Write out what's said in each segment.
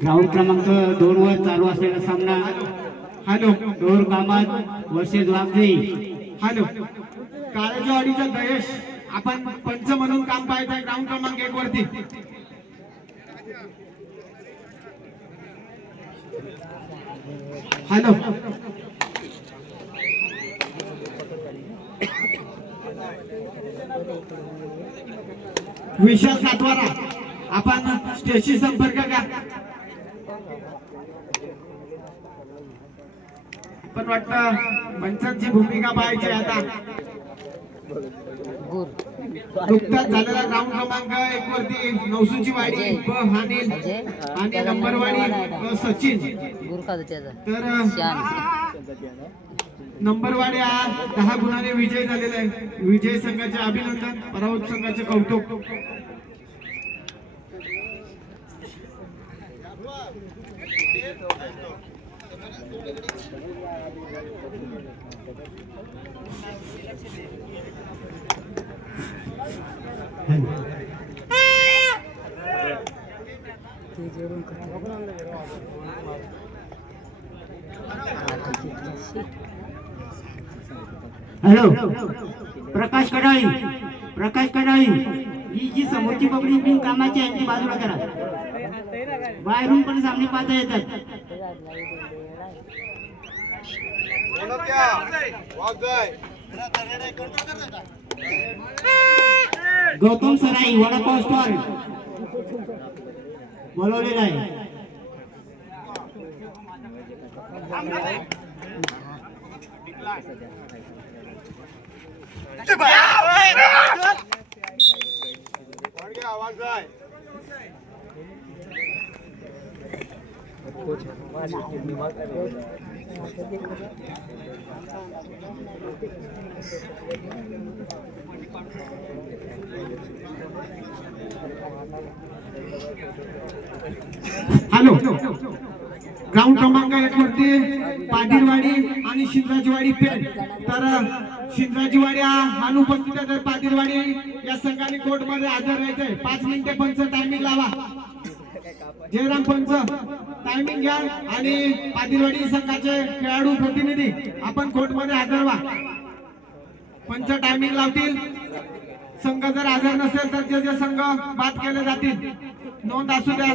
Ground क्रमांक 2 वर चालू असलेला सामना. हॅलो डोर कामत वर्सेस वाघजाई. हॅलो काळेजवाडीचा दयेश आपण पंच म्हणून काम पाहायचं ग्राउंड क्रमांक 1 वरती. हॅलो विशाल सातवारा आपण स्टेजशी संपर्क करा. पण वाटतं पंचांची भूमिका पाहायची आता. नुकताच झालेला ग्राउंड क्रमांक 1 वरती नवसूची वाडी व हानील आणि नंबरवाडी सचिन. तर नंबरवाडी 10 गुणाने विजय झालेला आहे. विजय संघाचे अभिनंदन, पराभूत संघाचे कौतुक. हॅलो प्रकाश कडाळी. प्रकाश कडाळी ही जी समोरची पब्लिक बिन कामाची आहे ती बाजूला करा. बाहेरून पण सामने पाहता येतात. गौतम सराई वडापाव स्टॉल बोलवलेला आहे. हॅलो ग्राउंड क्रमांक 1 वरती पाटीलवाडी आणि शिंद्राजीवाडी पेठ. तर शिंद्राजीवाडी अनुपस्थित आहे. तर पाटीलवाडी या संघाने कोर्ट मध्ये हजर राहायचंय. 5 मिनिटे पंच टायमिंग लावा. जयराम पंच टायमिंग घ्या आणि पाटीलवाडी संघाचे खेळाडू प्रतिनिधी आपण कोर्ट मध्ये हजर व्हा. पंच टायमिंग लावतील. संघ जर हजर नसेल तर जे संघ बाद केले जातील. नोंद असू द्या.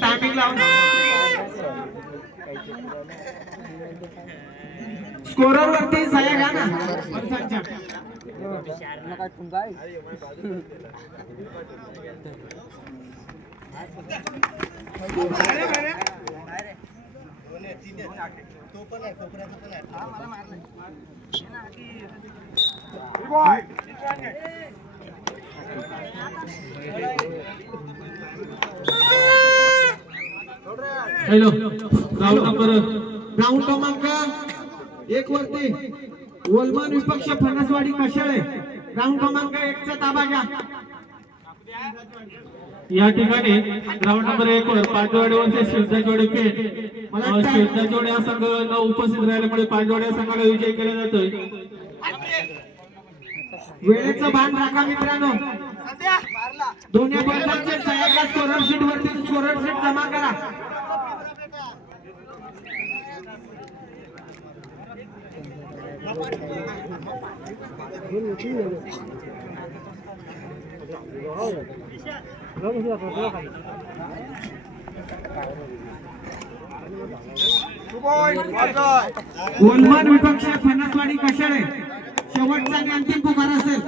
टायमिंग लावून स्कोरर वरती सह्या घ्या ना पंचांच्या. हॅलो ग्राउंड क्रमांक 1 वरती वलमान विपक्ष फणसवाडी कशाळे. ग्राउंड क्रमांक 1 चा ताबा घ्या. या ठिकाणी ग्राउंड नंबर 1 वर पाटवाडी वर्सेस शिवताजवाडी पेठ. शिवताजवाडी हा संघ न उपस्थित राहिल्यामुळे पाटवाडी या संघाला विजय केला जातोय. वेळेचं भान राखा मित्रांनो. दोन्ही पंचांचे सह्या स्कोरर शीट वरती स्कोरर शीट जमा करा. ओलमान विपक्ष फणसवाडी कशाळे शेवटचा आणि अंतिम पुकार असेल.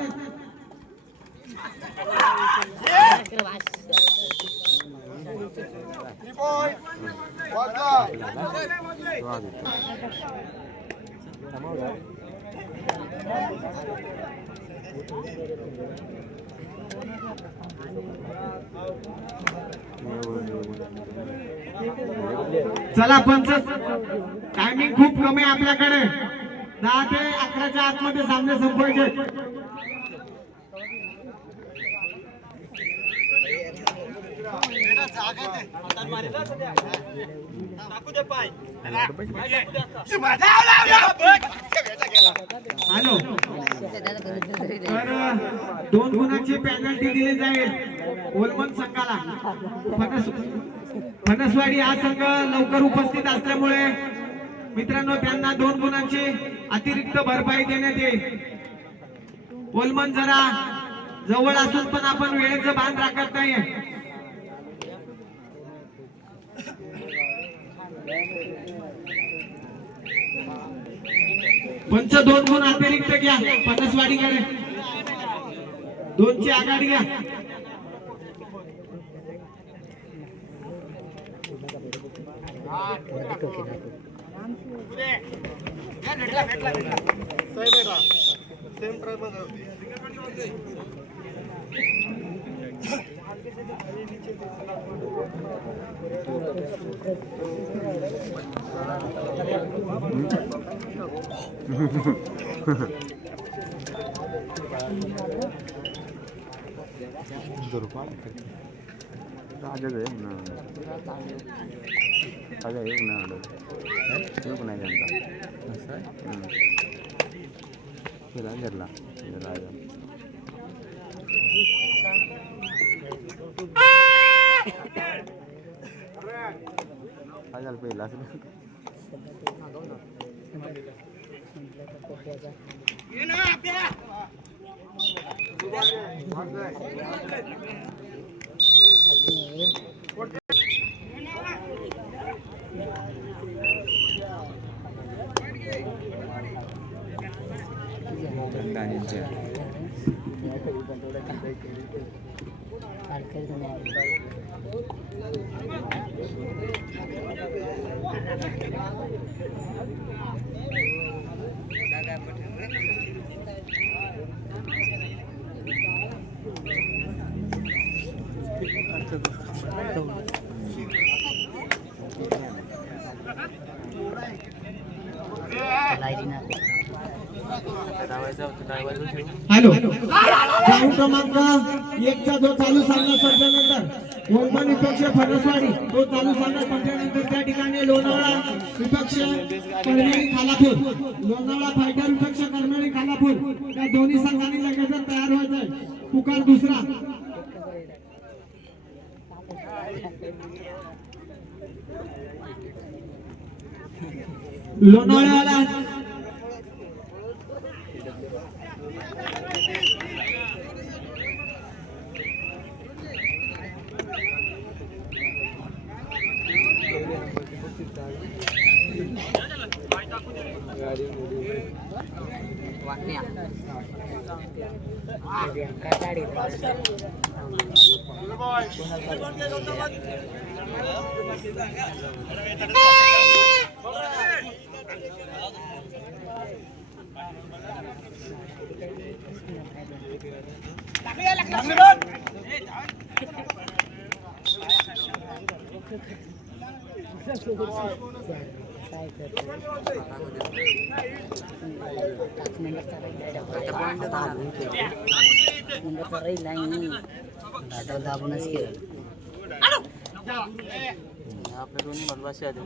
चला पंच, टायमिंग खूप कमी आहे आपल्याकडे. 10 ते 11च्या आतमध्ये सामने संपवायचे. हॅलो, तर 2 गुणाची पेनल्टी दिली जाईल ओलमन संघाला. फणसवाडी हा संघ लवकर उपस्थित असल्यामुळे मित्रांनो त्यांना 2 गुणांची अतिरिक्त भरपाई देण्यात येईल. ओलमन जरा जवळ असून पण आपण वेळेचं भान राखत नाहीये. पंच 2 गुण अतिरिक्त घ्या फणसवाडीकडे. 2ची आघाडी घ्या. हॅलो, ग्राउंड क्रमांक 1चा जो चालू सामना संपल्यानंतर ओलमन विपक्ष फणसवाडी तो चालू सामना संपल्यानंतर त्या ठिकाणी लोणावळा विपक्ष करमाळी खालापूर, लोणावळा फायटर विपक्ष करमाळी खालापूर या दोन्ही संघांनी लगेचच तयार व्हायचंय. पुकार दुसरा. लोणावळ्याला आपल्या दोन्ही मधवाशी आले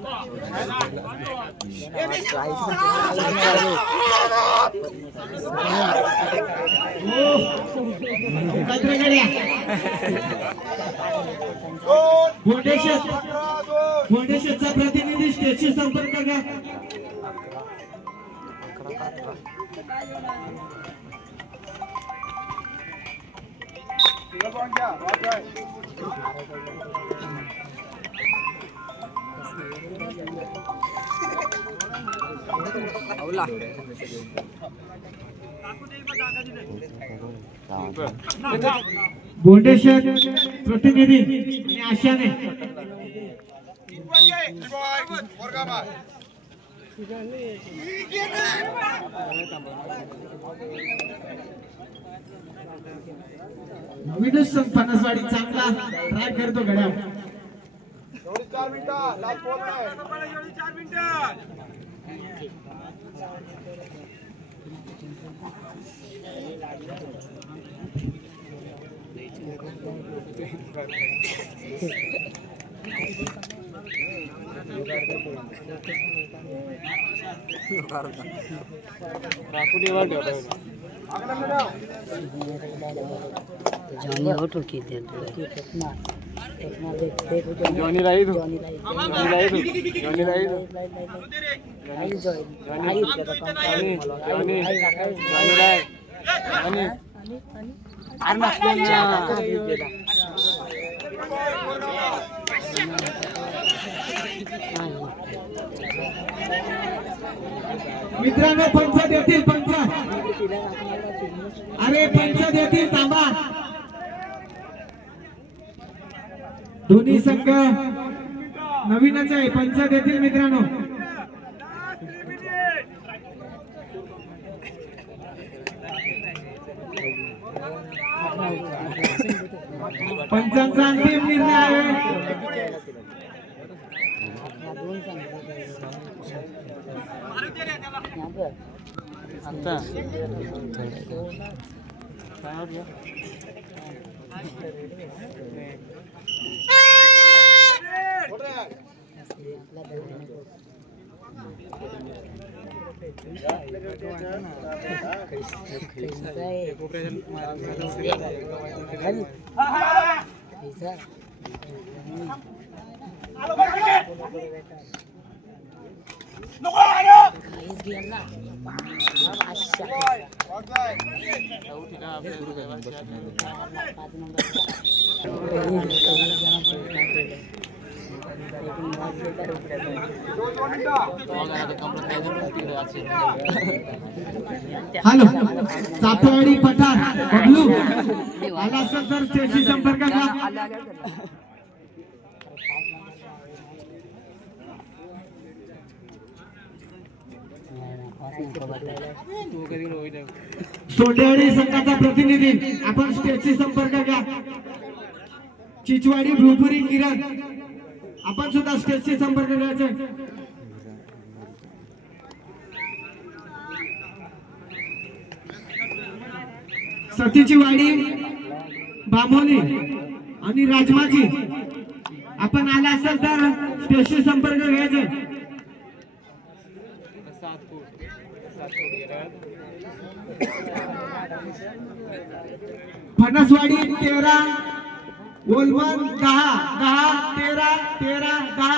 बोंडेशेचा प्रतिनिधी स्टेजशी संपर्क करा. बोंडेश्वर प्रतिनिधी आणि आशाने नवीनच संघ फणसवाडी चांगला ट्राय करतो गड्या. जॉनी हो ठोकी दे जॉनी राही तू जॉनी राही तू जॉनी राही तू आई जॉनी जॉनी जॉनी जॉनी राही जॉनी मित्रांनो पंच देतील पंच. अरे पंच देतील थांबा. दोन्ही संघ नवीनच आहे. पंच देतील मित्रांनो. पंचांचा अंतिम निर्णय आहे. आता हॅलो चापवाडी पठार बबलू आला असेल तर स्टेशनशी संपर्क करा. सोंडेवाडी संघाचा प्रतिनिधी आपण स्टेजशी संपर्क घ्या. चिचवाडी भुपुरी किरण आपण सुद्धा स्टेजशी संपर्क घ्यायचा. सतीची वाडी बामोली आणि राजमाची आपण आला असेल तर स्टेजशी संपर्क घ्यायचा. फणसवाडी 13 ओलवण 10 10 13 13 10.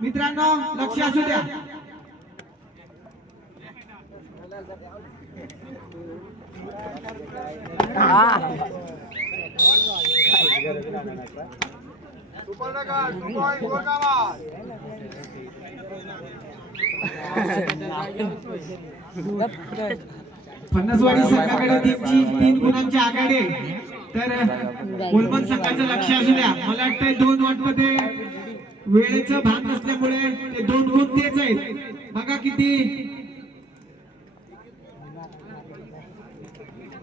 मित्रांनो लक्ष असू द्या. फणसवाडी संघाकडे 3 गुणांची आघाडी आहे. तर ओलवण संघाचं लक्ष असू द्या. मला वाटतंय 2 वाटतं ते वेळेचं भान नसल्यामुळे ते 2 गुण तेच आहेत. बघा किती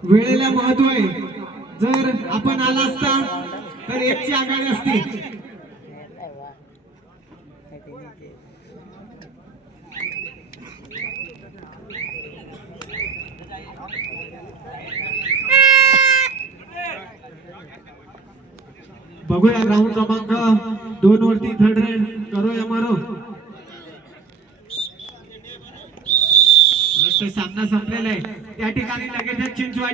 वेळेला महत्व आहे. जर आपण आला असता तर 1 ची आघाडी असती. बघूया ग्राउंड क्रमांक 2 वरती थर्ड रेड करूया मारो. सामना संपलेला आहे. त्या ठिकाणी लगेच चिंचवाडी